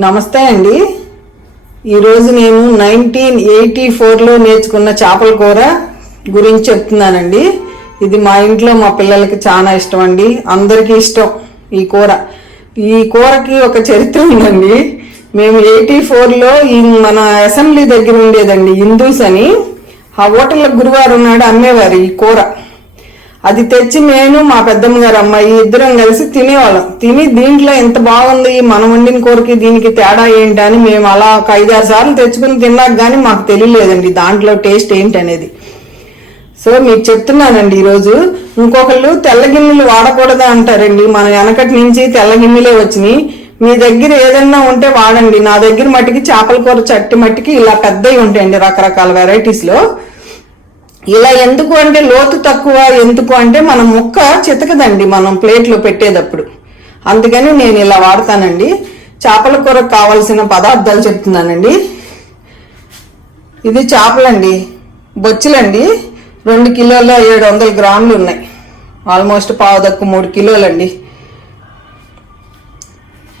నమస్తే అండి. ఈరోజు నేను నైన్టీన్ ఎయిటీ ఫోర్లో నేర్చుకున్న చేపల కూర గురించి చెప్తున్నానండి. ఇది మా ఇంట్లో మా పిల్లలకి చాలా ఇష్టం అండి. అందరికీ ఇష్టం ఈ కూర. ఈ కూరకి ఒక చరిత్ర ఉందండి. మేము ఎయిటీ ఫోర్లో ఈ మన అసెంబ్లీ దగ్గర ఉండేదండి హిందూస్ అని. ఆ హోటల్లో గురువారం నాడు అమ్మేవారు ఈ కూర. అది తెచ్చి నేను మా పెద్దమ్మ గారు అమ్మాయి ఇద్దరం కలిసి తినేవాళ్ళం. తిని దీంట్లో ఎంత బాగుంది మనం వండిన కూరకి దీనికి తేడా ఏంటి అని మేము అలా ఒక ఐదారు సార్లు తెచ్చుకుని తిన్నాక కానీ మాకు తెలియలేదండి దాంట్లో టేస్ట్ ఏంటి అనేది. సో మీకు చెప్తున్నానండి ఈరోజు ఇంకొకళ్ళు తెల్ల గిన్నెలు వాడకూడదు అంటారండి. మన వెనకటి నుంచి తెల్ల గిన్నెలే వచ్చినాయి. మీ దగ్గర ఏదన్నా ఉంటే వాడండి. నా దగ్గర మట్టికి చేపల కూర చట్టి మట్టికి ఇలా పెద్దవి ఉంటాయండి రకరకాల వెరైటీస్లో ఇలా ఎందుకు అంటే లోతు తక్కువ ఎందుకు అంటే మన ముక్క చితకదండి మనం ప్లేట్లో పెట్టేటప్పుడు. అందుకని నేను ఇలా వాడతానండి. చేపల కూరకు కావాల్సిన పదార్థాలు చెప్తున్నానండి. ఇది చేపలండి. బొచ్చులండి. రెండు కిలోల ఏడు వందల గ్రాములు ఉన్నాయి. ఆల్మోస్ట్ పావు దక్కు మూడు కిలోలండి.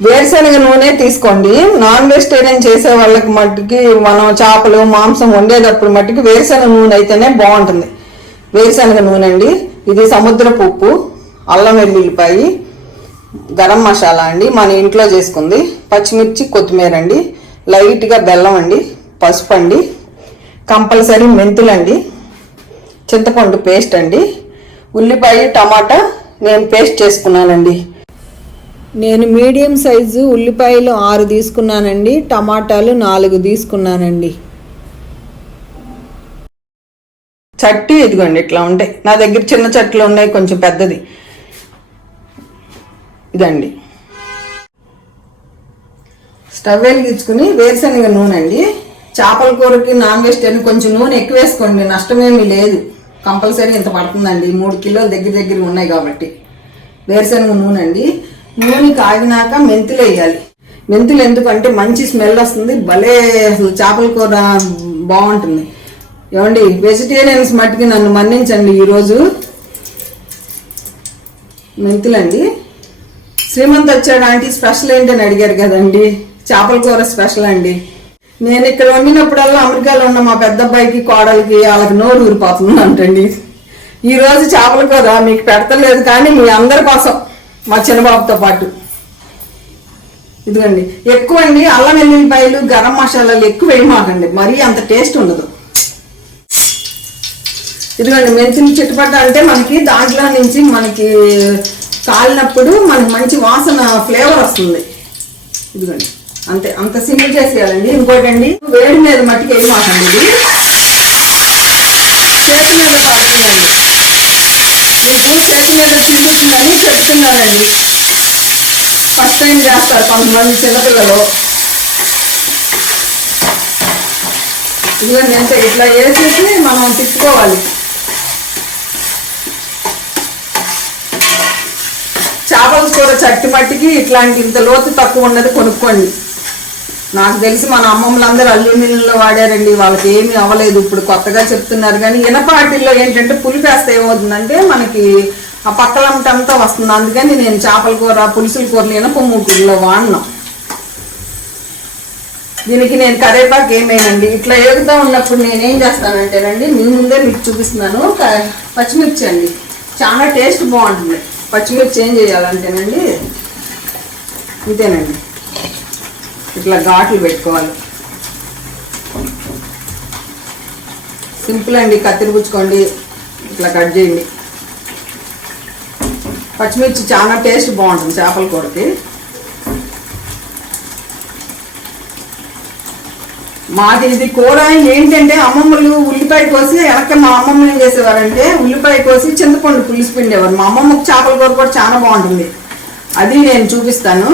వేరుశనగ నూనె తీసుకోండి. నాన్ వెజిటేరియన్ చేసే వాళ్ళకి మట్టుకి మనం చేపలు మాంసం వండేటప్పుడు మట్టుకి వేరుశనగ నూనె అయితేనే బాగుంటుంది. వేరుశనగ నూనె అండి. ఇది సముద్రపు ఉప్పు అల్లం వెల్లుల్లిపాయి గరం మసాలా అండి. మన ఇంట్లో చేసుకుంది. పచ్చిమిర్చి కొత్తిమీర అండి. లైట్గా బెల్లం అండి. పసుపు అండి. కంపల్సరీ మెంతులండి చింతపండు పేస్ట్ అండి. ఉల్లిపాయ టమాటా నేను పేస్ట్ చేసుకున్నానండి. నేను మీడియం సైజు ఉల్లిపాయలు ఆరు తీసుకున్నానండి టమాటాలు నాలుగు తీసుకున్నానండి. చట్టి ఇదిగోండి ఇట్లా ఉంటాయి. నా దగ్గర చిన్న చట్లు ఉన్నాయి కొంచెం పెద్దది. ఇదండి. స్టవ్ వెలిగించుకుని వేరుశనగ నూనె అండి. చేపల కూరకి నాన్ వెజిటేరియన్ కొంచెం నూనె ఎక్కువ వేసుకోండి నష్టమేమీ లేదు. కంపల్సరీ ఇంత పడుతుందండి. మూడు కిలోలు దగ్గర దగ్గర ఉన్నాయి కాబట్టి. వేరుశనగ నూనె అండి. నూనె కాగినాక మెంతులు వేయాలి. మెంతులు ఎందుకంటే మంచి స్మెల్ వస్తుంది భలే అసలు చేపల కూర బాగుంటుంది. ఏమండి వెజిటేరియన్స్ మట్టుకి నన్ను మన్నించండి ఈరోజు. మెంతులండి. శ్రీమంత్ వచ్చాడు ఆంటీ స్పెషల్ ఏంటని అడిగారు కదండి. చేపల కూర స్పెషల్ అండి. నేను ఇక్కడ వండినప్పుడల్లా అమెరికాలో ఉన్న మా పెద్ద అబ్బాయికి కోడలికి వాళ్ళకి నోరు ఊరిపోతుంది అంటండి. ఈరోజు చేపల కూర మీకు పెడతలేదు కానీ మీ అందరి కోసం. మా చిన్నబాబుతో పాటు. ఇదిగోండి ఎక్కువ అండి అల్లం వెల్లుల్లిపాయలు గరం మసాలాలు ఎక్కువ వేయమాకండి మరీ అంత టేస్ట్ ఉండదు. ఇదిగోండి మెంతులు చిట్టుపట్ట అంటే మనకి దాంట్లో నుంచి మనకి కాలినప్పుడు మనకి మంచి వాసన ఫ్లేవర్ వస్తుంది. ఇదిగోండి అంతే అంత సింపుల్ చేసేయాలండి. ఇంకోటి అండి వేడి మీద మట్టికి వేయమాకండి ఇది. చేతి మీద పడుతుందండి మీకు చేతి మీద తిరుగుతుందని చెప్తున్నారండి ఫస్ట్ టైం చేస్తారు కొంతమంది చిన్నపిల్లలు ఇదిగోండి అంతే ఇట్లా వేసేసి మనం తిప్పుకోవాలి చేపల కూర చట్టి మట్టికి ఇట్లాంటి ఇంత లోతు తక్కువ ఉన్నది కొనుక్కోండి. నాకు తెలిసి మన అమ్మమ్మలందరూ అల్యూమినియంలో వాడారండి. వాళ్ళకి ఏమీ అవ్వలేదు. ఇప్పుడు కొత్తగా చెప్తున్నారు కానీ ఇనపాటిల్లో ఏంటంటే పులిపేస్తే వేస్తే ఏమవుతుందంటే మనకి ఆ పక్కలంటంతా వస్తుంది. అందుకని నేను చేపల కూర పులుసుల కూరలు ఇనప మూకుల్లో వాడినా. దీనికి నేను కరేపాకు ఏమేనండి? ఇట్లా ఏగుతా ఉన్నప్పుడు నేనేం చేస్తానంటేనండి మీ ముందే మీకు చూపిస్తున్నాను. పచ్చిమిర్చి అండి. చాలా టేస్ట్ బాగుంటుంది. పచ్చిమిర్చి ఏం చేయాలంటేనండి ఇంతేనండి ఇట్లా ఘాట్లు పెట్టుకోవాలి. సింపుల్ అండి కత్తిరి పుచ్చుకోండి ఇట్లా కట్ చేయండి. పచ్చిమిర్చి చాలా టేస్ట్ బాగుంటుంది చేపల కూరకి. మాది ఇది కూర ఏంటంటే అమ్మమ్మలు ఉల్లిపాయ కోసి వెనక మా అమ్మమ్మ ఏం చేసేవారంటే ఉల్లిపాయ కోసి చింతపండు పులుసు పిండేవారు. మా అమ్మమ్మకు చేపల కూర కూడా చాలా బాగుంటుంది. అది నేను చూపిస్తాను.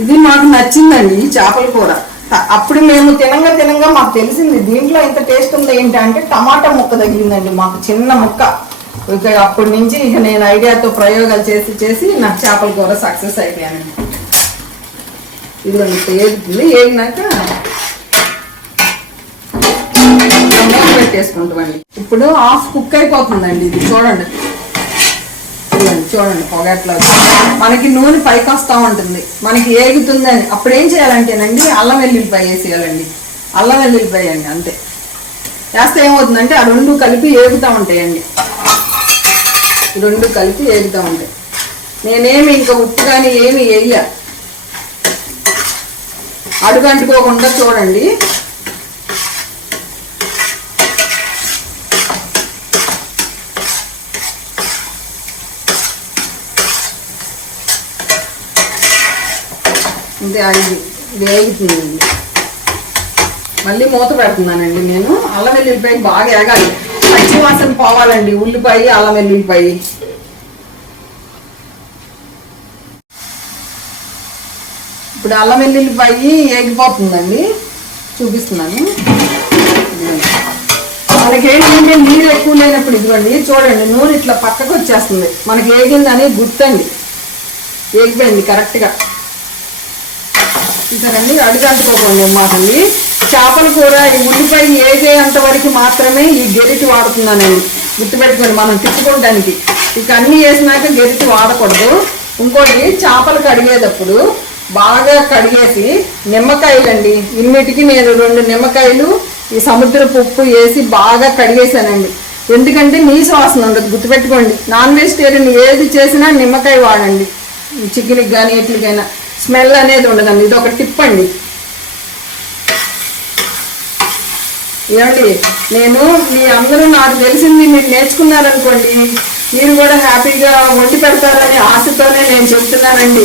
ఇది మాకు నచ్చిందండి ఈ చేపల కూర. అప్పుడు మేము తినంగా తినంగా మాకు తెలిసింది దీంట్లో ఇంత టేస్ట్ ఉంది ఏంటంటే టమాటా ముక్క తగిలిందండి మాకు చిన్న ముక్క. ఇక అప్పటి నుంచి ఇక నేను ఐడియాతో ప్రయోగాలు చేసి చేసి నాకు చేపల కూర సక్సెస్ అయిపోయానండి. ఇది ఏది ఏగుతుంది ఏగినాక పెట్టేసుకుంటామండి. ఇప్పుడు హాఫ్ కుక్ అయిపోతుందండి ఇది చూడండి. చూడండి చూడండి పొగట్లో మనకి నూనె పైకి వస్తూ ఉంటుంది. మనకి ఏగుతుందని అప్పుడు ఏం చేయాలంటేనండి అల్లం వెల్లుల్లిపాయ వేసేయాలండి. అల్లం వెల్లుల్లిపాయ అండి అంతే. వేస్తే ఏమవుతుందంటే ఆ రెండు కలిపి ఏగుతూ ఉంటాయండి. రెండు కలిపి ఏగుతూ ఉంటాయి. నేనేమి ఇంకా ఉప్పు కానీ ఏమి వేయ అడుగు అంటుకోకుండా చూడండి. అంతే ఐదు వేగుతుందండి మళ్ళీ మూత పెడుతున్నానండి నేను. అల్లం వెల్లుల్లిపాయ బాగా ఏగాలి. పచ్చి వాసన పోవాలండి. ఉల్లిపాయ అల్లం వెల్లుల్లిపాయ ఇప్పుడు అల్లం వెల్లుల్లిపాయ ఏగిపోతుందండి. చూపిస్తున్నాను. మనకేంటంటే నీరు ఎక్కువ లేనప్పుడు ఇదిగోండి. చూడండి నూనె ఇట్లా పక్కకు వచ్చేస్తుంది. మనకి ఏగిందని గుర్తండి. ఏగిపోయింది కరెక్ట్గా చూసారండి అడుగంటుకోకండి అండి చేపల కూర ఈ ఉల్లిపాయ ఏగేంత వరకు మాత్రమే ఈ గెరిటి వాడుతున్నానండి గుర్తుపెట్టుకోండి మనం తిప్పుకోవడానికి. ఇక అన్నీ వేసినాక గెరిటి వాడకూడదు. ఇంకోటి చేపలు కడిగేటప్పుడు బాగా కడిగేసి నిమ్మకాయలండి. ఇన్నిటికి నేను రెండు నిమ్మకాయలు ఈ సముద్ర పప్పు వేసి బాగా కడిగేసానండి ఎందుకంటే నీ వాసన ఉండదు గుర్తుపెట్టుకోండి. నాన్ వెజిటేరియన్ ఏది చేసినా నిమ్మకాయ వాడండి. చికెన్కి కానీ ఎట్లకైనా స్మెల్ అనేది ఉండదండి. ఇది ఒక టిప్ అండి ఏమండి? నేను మీ అందరూ నాకు తెలిసింది మీరు నేర్చుకున్నారనుకోండి మీరు కూడా హ్యాపీగా వండి పెడతారనే ఆశతోనే నేను చెప్తున్నానండి.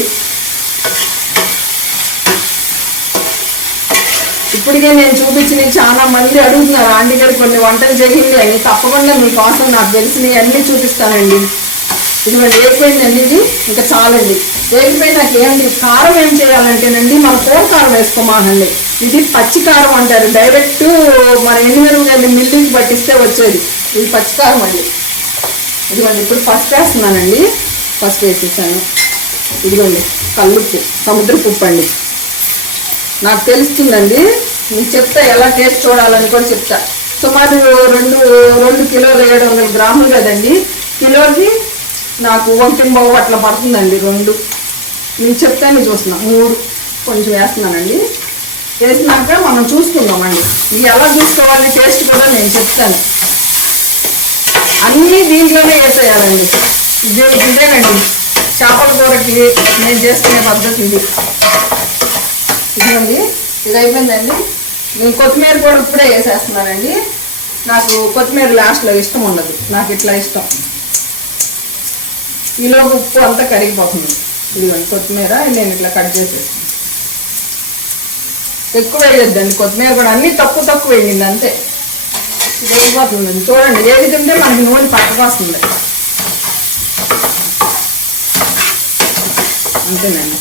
ఇప్పటికే నేను చూపించిన చాలా మంది అడుగుతున్నారు. ఆంటీ గారు కొన్ని వంటలు చేయండి అని. తప్పకుండా మీకోసం నాకు తెలిసినవి అన్నీ చూపిస్తానండి. ఇదిగోండి ఏగిపోయిందండి ఇది. ఇంకా చాలండి. ఏగిపోయి నాకు కారం ఏం చేయాలంటేనండి మన కూర కారం వేసుకోమానండి. ఇది పచ్చి కారం అంటారు. డైరెక్ట్ మన ఎండుమిరపకాయలు మిల్లుకి పట్టిస్తే వచ్చేది. ఇది పచ్చి కారం అండి. ఇదిగోండి ఇప్పుడు ఫస్ట్ వేస్తున్నానండి. ఫస్ట్ వేసేసాను. ఇదిగోండి కల్లుప్పు సముద్రపు ఉప్పు అండి. నాకు తెలుస్తుందండి మీకు చెప్తా ఎలా టేస్ట్ చూడాలని కూడా చెప్తా. సుమారు రెండు రెండు కిలోలు ఏడు వందల గ్రాములు కదండి. కిలోకి నాకు ఒకటి అట్లా పడుతుందండి రెండు. నేను చెప్తాను చూస్తున్నా. మూడు కొంచెం వేస్తున్నానండి. వేసినాక మనం చూసుకుందామండి. ఇది ఎలా చూసుకోవాలి? టేస్ట్ కూడా నేను చెప్తాను. అన్నీ దీంట్లోనే వేసేయాలండి. ఇదే ఇదేనండి. చేపల కూరకి నేను చేసుకునే పద్ధతి ఇది. ఇదండి ఇది అయిపోయిందండి. నేను కొత్తిమీర కూడా ఇప్పుడే వేసేస్తున్నానండి. నాకు కొత్తిమీర లాస్ట్లో ఇష్టం ఉండదు. నాకు ఇట్లా ఇష్టం. ఈలో ఉప్పు అంతా కరిగిపోతుంది. ఇదిగోండి కొత్తిమీర నేను ఇట్లా కట్ చేసేస్తాను ఎక్కువ వేయొద్దండి కొత్తిమీర కూడా అన్నీ తక్కువ తక్కువ వేయండి అంతే. ఇది చూడండి ఏది తింటే మనకి నూనె పక్కకు అంతేనండి.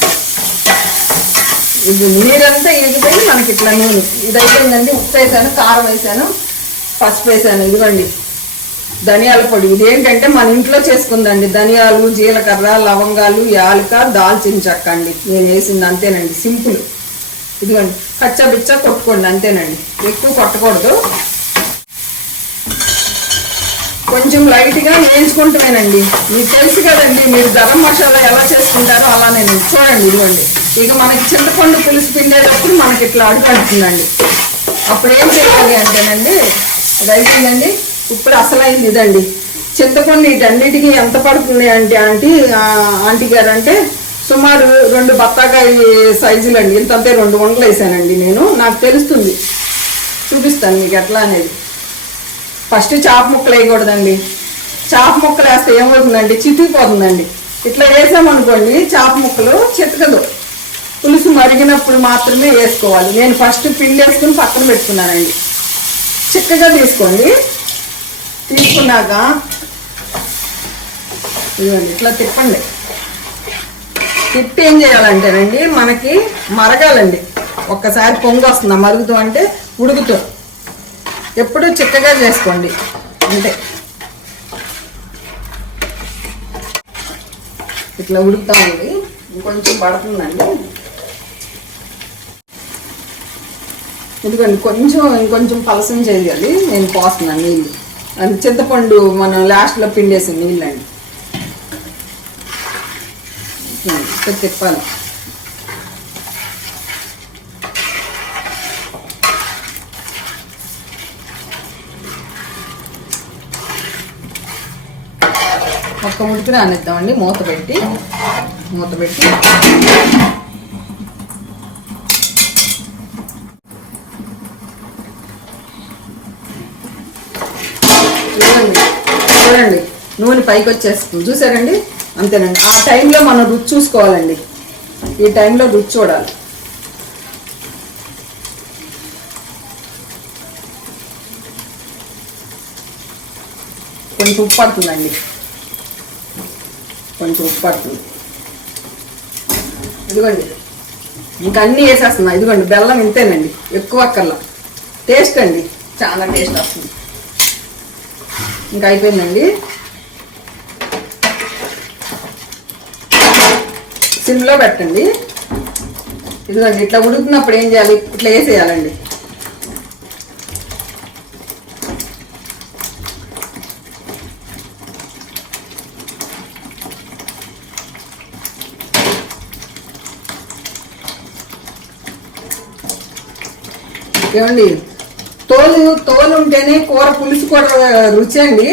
ఇది నీరంతా ఎగిపోయి మనకి ఇట్లా నూనె. ఇది అయిపోయిందండి ఉప్పు వేసాను కారం వేసాను పసుపు వేసాను ఇదిగోండి. ధనియాల పొడి. ఇది ఏంటంటే మన ఇంట్లో చేసుకుందండి. ధనియాలు జీలకర్ర లవంగాలు యాలక దాల్చిన చెక్క అండి. నేను వేసింది అంతేనండి. సింపుల్. ఇదిగోండి. కచ్చబిచ్చ కొట్టుకోండి. అంతేనండి. ఎక్కువ కొట్టకూడదు. కొంచెం లైట్గా వేయించుకుంటామేనండి మీకు తెలుసు కదండి మీరు గరం మసాలా ఎలా చేసుకుంటారో అలానేనండి చూడండి ఇదిగోండి. ఇక మనకి చింతపండు పులుసు పిండేటప్పుడు మనకి ఇట్లా అడుగుతుందండి అప్పుడు ఏం చేయాలి అంటేనండి ఇది అయిపోయిందండి ఇప్పుడు అసలైంది ఇదండి. చింతపండు వీటన్నిటికీ ఎంత పడుతుంది అంటే ఆంటీ ఆంటీ గారు అంటే సుమారు రెండు బత్తాకాయ సైజులు అండి ఇంతంతే రెండు వండలు వేసానండి నేను. నాకు తెలుస్తుంది. చూపిస్తాను మీకు ఎట్లా అనేది. ఫస్ట్ చాప ముక్కలు వేయకూడదండి. చాప ముక్కలు వేస్తే ఏమవుతుందండి? చితికిపోతుందండి. ఇట్లా వేసామనుకోండి చాప ముక్కలు చితకదు. పులుసు మరిగినప్పుడు మాత్రమే వేసుకోవాలి. నేను ఫస్ట్ పిండి వేసుకుని పక్కన పెట్టుకున్నానండి. చిక్కగా తీసుకోండి. తీసుకున్నాక ఇదిగోండి ఇట్లా తిప్పండి. తిప్పి ఏం చేయాలంటేనండి మనకి మరగాలండి. ఒక్కసారి పొంగు వస్తుందా? మరుగుతూ అంటే ఉడుకుతూ. ఎప్పుడు చిక్కగా చేసుకోండి. అంతే. ఇట్లా ఉడుకుతామండి ఇంకొంచెం పడుతుందండి. ఎందుకండి కొంచెం ఇంకొంచెం పలసం చేయాలి నేను పోస్తున్నాను నీళ్ళు. అది చింతపండు మనం లాస్ట్లో పిండేసిన నీళ్ళండి ఇక్కడ తిప్పాలి. ఒక్క ఉడికి రానిద్దామండి మూత పెట్టి మూత పెట్టి చూడండి చూడండి నూనె పైకి వచ్చేస్తుంది. చూసారండి? అంతేనండి. ఆ టైంలో మనం రుచి చూసుకోవాలండి. ఈ టైంలో రుచి చూడాలి. కొంచెం ఉప్పు పడుతుందండి. కొంచెం ఉప్పు పడుతుంది. ఇదిగోండి. ఇంకా అన్నీ వేసేస్తున్నా ఇదిగోండి బెల్లం ఇంతేనండి. ఎక్కువ అక్కర్లా. టేస్ట్ అండి. చాలా టేస్ట్ వస్తుంది. ఇంకా అయిపోయిందండి. సిమ్లో పెట్టండి. ఇదిగోండి ఇట్లా ఉడుకున్నప్పుడు ఏం చేయాలి? ఇట్లా వేసేయాలండి. ఏమండి? తోలు తోలు ఉంటేనే కూర పులుసు కూర రుచి అండి.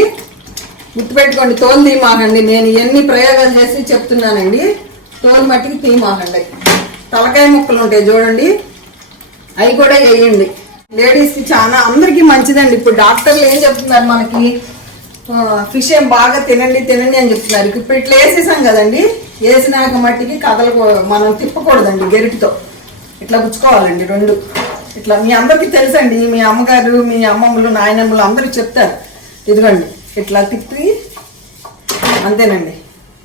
గుర్తుపెట్టుకోండి తోలు తీమాకండి నేను ఎన్ని ప్రయోగాలు చేసి చెప్తున్నానండి. తోలు మట్టికి తీమాకండి తలకాయ ముక్కలు ఉంటాయి చూడండి. అవి కూడా వేయండి. లేడీస్కి చాలా అందరికీ మంచిదండి. ఇప్పుడు డాక్టర్లు ఏం చెప్తున్నారు మనకి? ఫిష్ ఏం బాగా తినండి తినండి అని చెప్తున్నారు. ఇప్పుడు ఇట్లా వేసేసాం కదండి. వేసినాక మట్టికి కదలకు మనం తిప్పకూడదండి గెరిటితో. ఇట్లా పుచ్చుకోవాలండి రెండు. ఇట్లా మీ అందరికీ తెలుసండి మీ అమ్మగారు మీ అమ్మమ్మలు నాయనమ్మలు అందరూ చెప్తారు. ఇదిగోండి ఇట్లా తిప్పి అంతేనండి.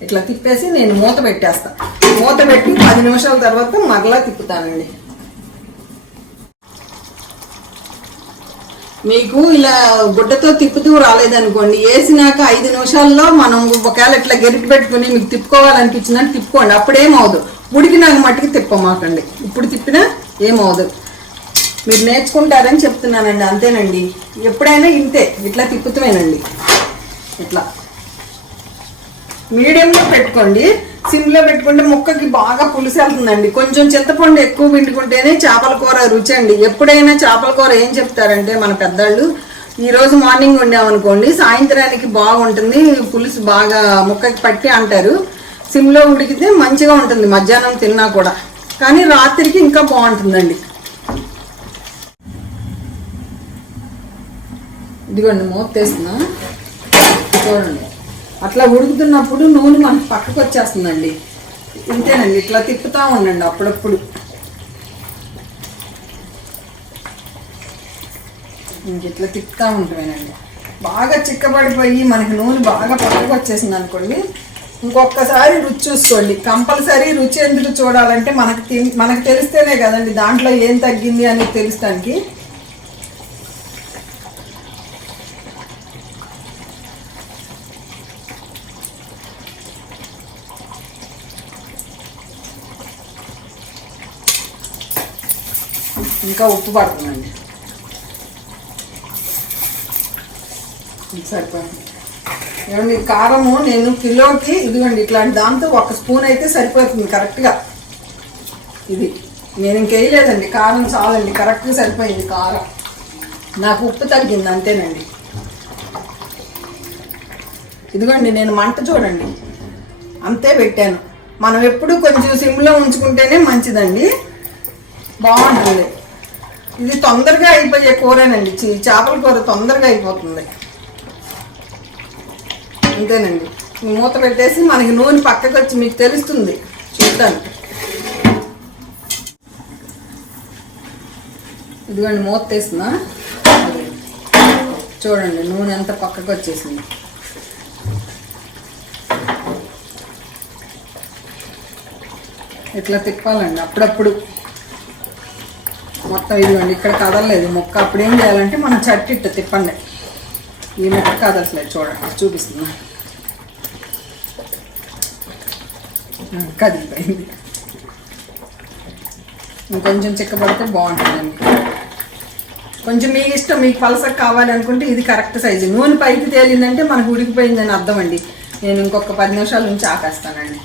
ఇట్లా తిప్పేసి నేను మూత పెట్టేస్తా. మూత పెట్టి పది నిమిషాల తర్వాత మరలా తిప్పుతానండి. మీకు ఇలా గుడ్డతో తిప్పుతూ రాలేదనుకోండి వేసినాక ఐదు నిమిషాల్లో మనం ఒకవేళ ఇట్లా గెరిటి పెట్టుకుని మీకు తిప్పుకోవాలనిపించిందని తిప్పుకోండి అప్పుడేమవుదు ఉడికినాక మట్టుకు తిప్పమాకండి. ఇప్పుడు తిప్పినా ఏమవుదు మీరు నేర్చుకుంటారని చెప్తున్నానండి అంతేనండి. ఎప్పుడైనా ఇంతే ఇట్లా తిప్పుతామేనండి ఇట్లా. మీడియంలో పెట్టుకోండి. సిమ్లో పెట్టుకుంటే ముక్కకి బాగా పులుసు వెళ్తుందండి కొంచెం చింతపండు ఎక్కువ పిండుకుంటేనే చేపల కూర రుచి అండి ఎప్పుడైనా చేపల కూర ఏం చెప్తారంటే మన పెద్దళ్ళు ఈ రోజు మార్నింగ్ వండామనుకోండి సాయంత్రానికి బాగుంటుంది పులుసు బాగా ముక్కకి పట్టి అంటారు. సిమ్లో ఉడికితే మంచిగా ఉంటుంది మధ్యాహ్నం తిన్నా కూడా. కానీ రాత్రికి ఇంకా బాగుంటుందండి. ఇదిగోండి మూత తీస్తున్నా చూడండి. అట్లా ఉడుకుతున్నప్పుడు నూనె మనకు పక్కకు వచ్చేస్తుందండి. ఇంతేనండి ఇట్లా తిప్పుతా ఉండండి అప్పుడప్పుడు. ఇంక ఇట్లా తిప్పుతా ఉంటామేనండి. బాగా చిక్కబడిపోయి మనకి నూనె బాగా పక్కకు వచ్చేసింది అనుకోండి ఇంకొకసారి రుచి చూసుకోండి. కంపల్సరీ రుచి ఎందుకు చూడాలంటే మనకు తి మనకు తెలిస్తేనే కదండి దాంట్లో ఏం తగ్గింది అని తెలుస్తానికి. ఇంకా ఉప్పు పడుతుందండి. సరిపోయింది ఏమండి కారము నేను కిలోకి ఇదిగోండి ఇట్లాంటి దాంతో ఒక స్పూన్ అయితే సరిపోతుంది కరెక్ట్గా. ఇది నేను ఇంకేయలేదండి కారం చాలండి కరెక్ట్గా సరిపోయింది కారం. నాకు ఉప్పు తగ్గింది అంతేనండి. ఇదిగోండి నేను మంట చూడండి. అంతే పెట్టాను. మనం ఎప్పుడు కొంచెం సిమ్లో ఉంచుకుంటేనే మంచిదండి. బాగుంటుంది. ఇది తొందరగా అయిపోయే కూరేనండి. చేపల కూర తొందరగా అయిపోతుంది. అంతేనండి. మూత పెట్టేసి మనకి నూనె పక్కకు వచ్చి మీకు తెలుస్తుంది. చూద్దాం. ఇదిగోండి మూత తీస్తున్నా. చూడండి నూనె ఎంత పక్కకు వచ్చేసింది ఇట్లా తిప్పాలండి అప్పుడప్పుడు. మొత్తం ఇదిగోండి ఇక్కడ కదలలేదు. మొక్క అప్పుడు ఏం చేయాలంటే మనం చట్టి తిప్పండి. ఈ మొక్క కదలట్లేదు చూడండి. చూపిస్తున్నా. కదిలిపోయింది. ఇంకొంచెం చిక్కబడితే బాగుంటుందండి. కొంచెం మీ ఇష్టం మీకు పలసగా కావాలి అనుకుంటే ఇది కరెక్ట్ సైజు. నూనె పైకి తేలిందంటే మనకు ఉడికిపోయిందని అర్థం అండి. నేను ఇంకొక పది నిమిషాల నుంచి ఆపేస్తానండి.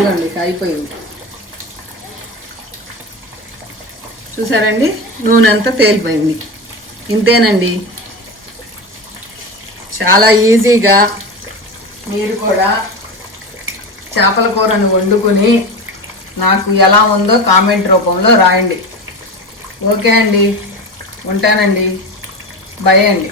ఇదిగోండి అయిపోయింది చూసారండి? నూనె అంతా తేలిపోయింది. ఇంతేనండి. చాలా ఈజీగా మీరు కూడా చేపల కూరను వండుకొని నాకు ఎలా ఉందో కామెంట్ రూపంలో రాయండి. ఓకే అండి. ఉంటానండి. భయండి అండి.